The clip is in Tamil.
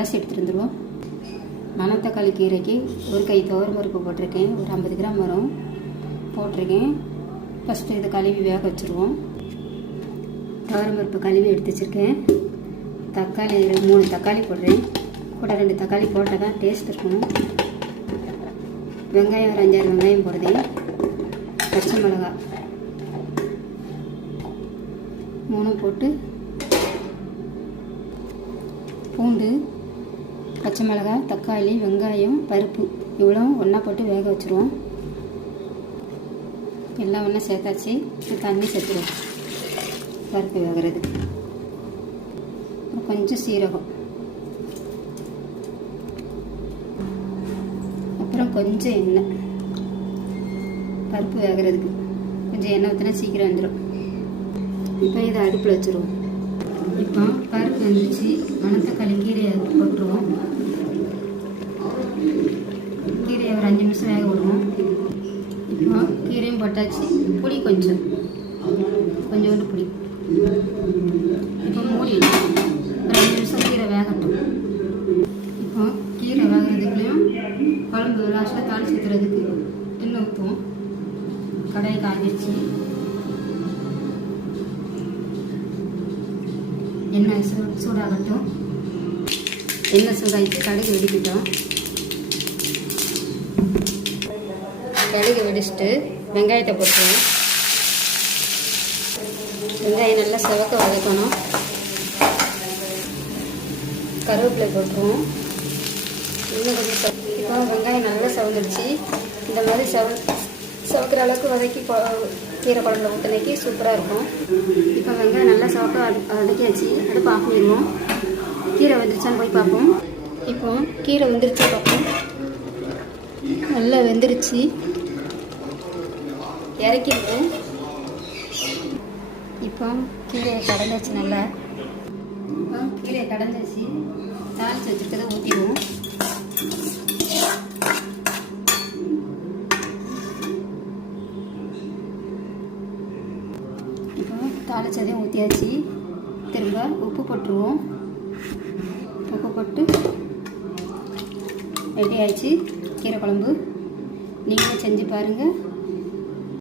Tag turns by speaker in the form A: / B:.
A: அலசி எடுத்துகிட்டு வந்துடுவோம் மணத்தக்காளி கீரைக்கு ஒரு கை துவரம் பருப்பு போட்டிருக்கேன். ஒரு ஐம்பது கிராம் வரும் போட்டிருக்கேன். ஃபஸ்ட்டு இதை கழுவி வேக வச்சுருவோம். துவரம் பருப்பு கழுவி எடுத்து வச்சுருக்கேன். தக்காளி மூணு தக்காளி போடுறேன். கூட ரெண்டு தக்காளி போட்டால் தான் டேஸ்ட் இருக்கும் வெங்காயம் ஒரு அஞ்சாறு வெங்காயம் போடுறேன். பச்சை மிளகா மூணும் போட்டு பூண்டு பச்சை மிளகாய் தக்காளி வெங்காயம் பருப்பு. இவ்வளோ ஒன்றா போட்டு வேக வச்சுருவோம். எல்லாம் ஒன்றா சேர்த்தாச்சு. இது தண்ணி சேர்த்துருவோம். பருப்பு வேகிறது. கொஞ்சம் சீரகம். அப்புறம் கொஞ்சம் எண்ணெய். பருப்பு வேகிறதுக்கு. கொஞ்சம் எண்ணெய் ஊற்றினா சீக்கிரம் வந்துடும் இப்போ இதை அடுப்பில் வச்சுருவோம். இப்போ பருப்பு வந்துச்சு. மணத்தக்காளி போட்டுருவோம் கீரையை ஒரு அஞ்சு நிமிஷம் வேக விடுவோம். இப்போ கீரையும் போட்டாச்சு. புளி கொஞ்சம். கொஞ்சோண்டு புளி. இப்போ மூடி. ஒரு அஞ்சு நிமிஷம் கீரை வேகட்டும். இப்போ கீரை வேகிறதுக்குள்ளேயும் குழம்பு லாஸ்ட்டில் தாலி ஊற்றுறதுக்கு எண்ணெய் ஊற்றுவோம் கடையை காஞ்சிச்சு எண்ணெய் சூ சூடாகட்டும். எண்ணெய் சூடாகிட்டு கடுகு வெடிக்கிட்டோம். கடுகு வெடிச்சிட்டு வெங்காயத்தை போட்டுருவோம். வெங்காயம் நல்லா செவக்க வதக்கணும். கருவேப்பிலை போட்டுருவோம். இன்னும் கொஞ்சம் இப்போ வெங்காயம் நல்லா செவந்துடுச்சு இந்த மாதிரி செவ செவக்கிற அளவுக்கு வதக்கி கொ- கீரை குழம்புல ஊற்றினைக்கு சூப்பராக இருக்கும். இப்போ வெங்காயம் நல்லா செவக்க வத- வதக்கியாச்சு. அடுப்பு ஆஃப் பண்ணிடுவோம். கீரை வெந்துருச்சான்னு போய் பார்ப்போம். இப்போ கீரை வந்துருச்சு பார்ப்போம். நல்லா வெந்துருச்சு. இறக்கிடுவோம். இப்போ கீரையை கடைஞ்சாச்சு நல்லா. இப்போ கீரையை கடைஞ்சாச்சு. தாளிச்சு வச்சுருக்கதை ஊற்றிடுவோம் இப்போ தாளிச்சதையும் ஊற்றியாச்சு திரும்ப உப்பு போட்டுருவோம். போட்டு ரெடி ஆயிடுச்சு. கீரை குழம்பு. நீங்களும் செஞ்சு பாருங்கள்